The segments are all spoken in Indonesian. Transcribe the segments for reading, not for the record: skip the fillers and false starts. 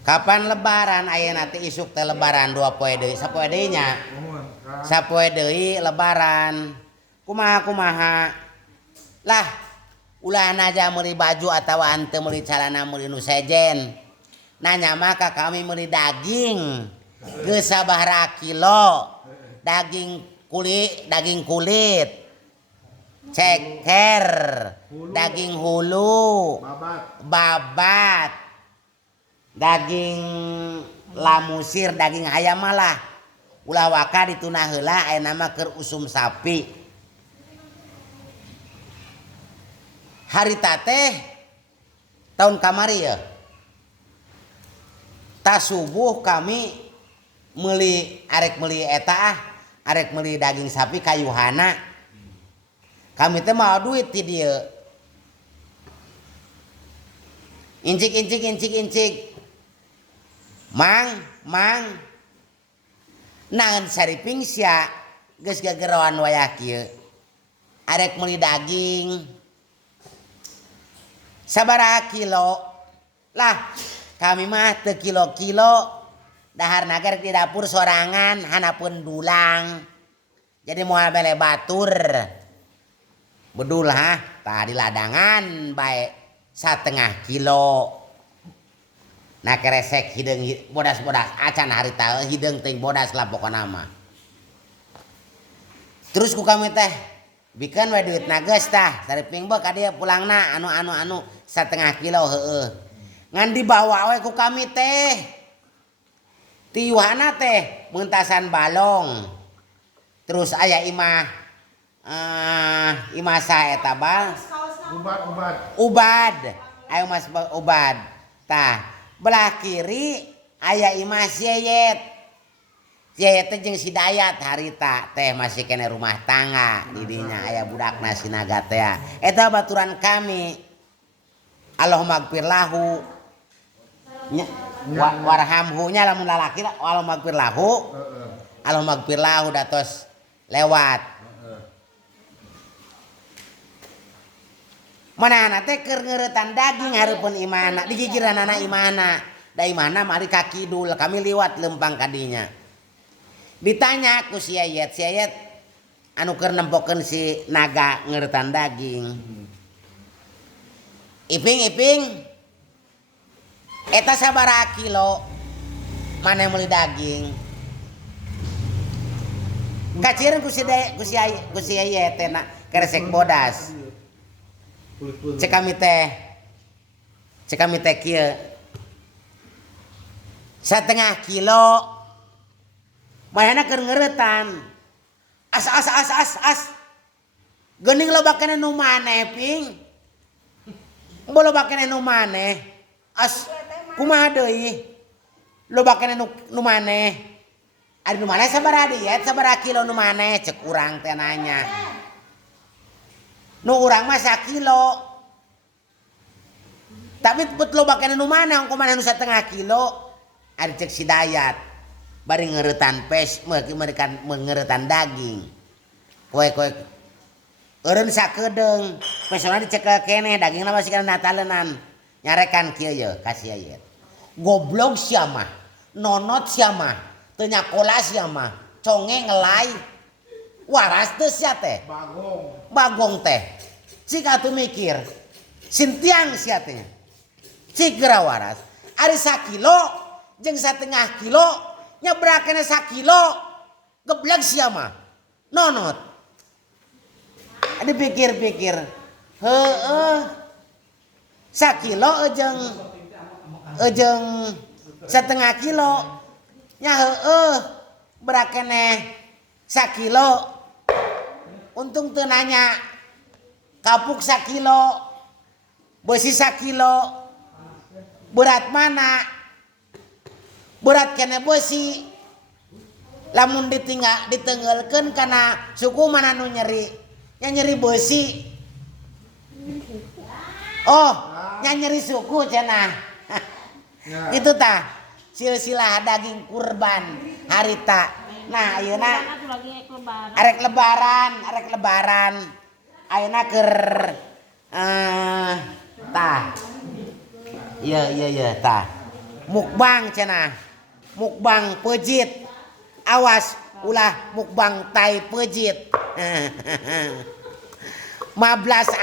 Kapan lebaran ayeuna teh isuk teh lebaran 2 poe deui sapoe deui nya sapoe deui lebaran kumaha lah ulah naja meuli baju atawa henteu meuli calana meuli nu sejen nanya maka kami meuli daging geus sabaraha kilo daging kulit ceker daging hulu babat daging lamusir daging ayam malah ulah waka dituna heula ayeuna mah keur usum sapi harita teh tahun kamari ya tas subuh kami arek meuli eta arek meuli daging sapi kayuhana kami teh mau duit ti dieu incik Mang nangan sariping sia geus gagerawan wayah kieu arek meuli daging sabaraha kilo lah kami mah teu kilo-kilo daharna ge di dapur sorangan hanapeun dulang jadi moal bele batur bedul tah di ladangan bae 1/2 kilo nah keresek hideung bodas-bodas acan harita hideung teh bodas lah pokona mah terus ku kami teh bikeun we duitna geus tah sariping beuh ka dieu pulangna anu 1/2 kilo heueuh ngan dibawa we ku kami teh tiuhana teh meuntasan balong terus aya imah saha eta bal ubad ayo mas ubad tah belah kiri aya imah Yeyet teh jeung si Dayat harita teh masih kene rumah tangga di dinya aya budakna si Naga teh eta baturan kami Allahumma gfir lahu warhamhu nya lamun lalaki Allahumma gfir lahu datos lewat manehna teh keur ngeuretan daging hareupeun imahna digigiranana imahna da imahna mari ka kidul kami liwat lempang ka dinya ditanya ku si Yayet anu keur nempokeun si Naga ngeuretan daging Iping eta sabaraha kilo maneh meuli daging kacireun ku si Yayet teh keresek bodas cek kami teh kieu 1/2 kilo manehna keur ngeuretan as geuning loba keneh nu maneh ping embo loba keneh nu maneh as kumaha deui loba keneh nu maneh ari nu maneh sabaraha diet sabaraha kilo nu maneh cek urang teh nanya nu urang mah 1 kilo tapi put loba keneh nu maneh ongko maneh nu 1/2 kilo ari cek si Dayat bari ngeuretan ngeuretan daging koe eureun sakedeung pesona dicekel keneh dagingna masih kana natalenan nyarekan kieu ye ka si Yayet goblok sia mah nonot sia mah teu nyakola sia mah conge ngelai waras teu sia teh bagong teh cik atuh mikir sintiang sia teh cik geura waras ari 1 kilo jeung 1/2 kilo nyebrakeun 1 kilo geblek sia mah nonot dipikir-pikir heueuh 1 kilo jeung 1/2 kilo nya heueuh berakeneh 1 kilo untung teu nanya kapuk 1 kilo beusi 1 kilo berat mana berat kene beusi lamun ditenggelekeun kana suku mana nu nyeri nya nyeri beusi oh nya nyeri suku cenah itu tah silsilah daging kurban harita nah ayeuna arek lebaran ayeuna keur tah iya tah mukbang cenah mukbang pejit awas ulah mukbang tai pejit 15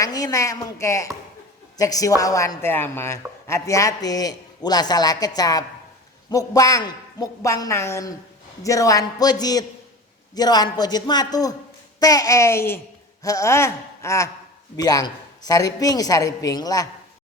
angin mengke cek si Wawan teh mah hati-hati ulah salah kecap mukbang naon jeroan pejit mah tuh teh heeh biang sariping lah